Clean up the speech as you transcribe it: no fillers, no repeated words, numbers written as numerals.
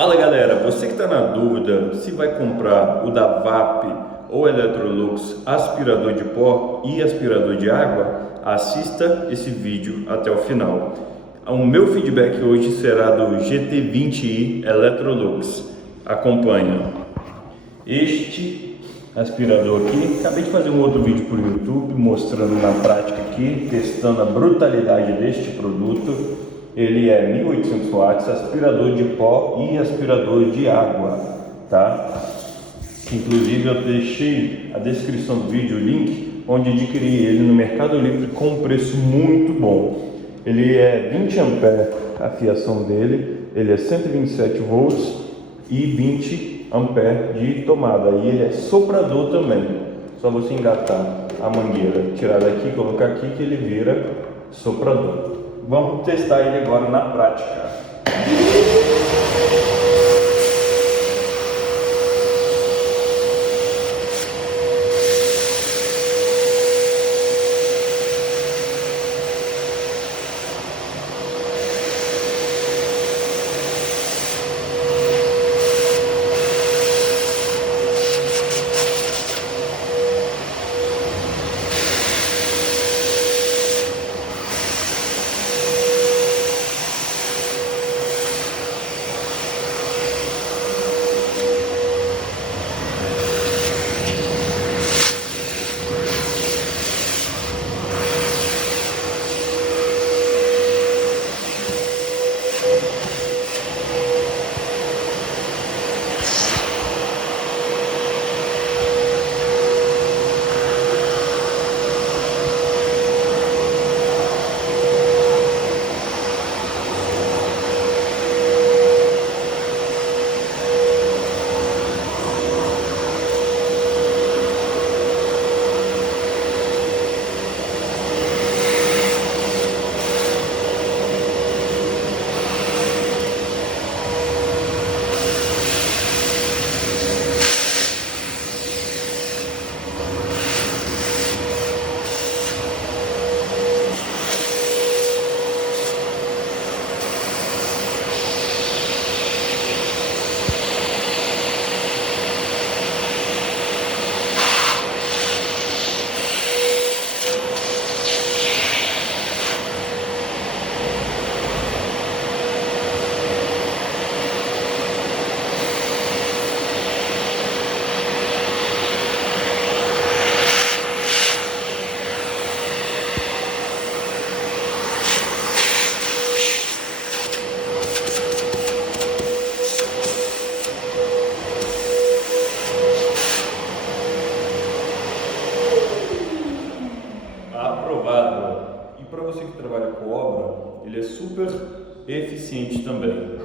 Fala galera, você que está na dúvida se vai comprar o da VAP ou Electrolux aspirador de pó e aspirador de água, assista esse vídeo até o final. O meu feedback hoje será do GT20i Electrolux. Acompanha. Este aspirador aqui, acabei de fazer um outro vídeo para o YouTube mostrando na prática aqui, testando a brutalidade deste produto. Ele é 1800 watts, aspirador de pó e aspirador de água, tá? Inclusive eu deixei a descrição do vídeo o link onde adquiri ele no Mercado Livre com um preço muito bom. Ele é 20 ampere a fiação dele, ele é 127 volts e 20 ampere de tomada. E ele é soprador também. Só você engatar a mangueira, tirar daqui e colocar aqui que ele vira soprador. Vamos testar ele agora na prática. Aprovado. E para você que trabalha com obra, ele é super eficiente também.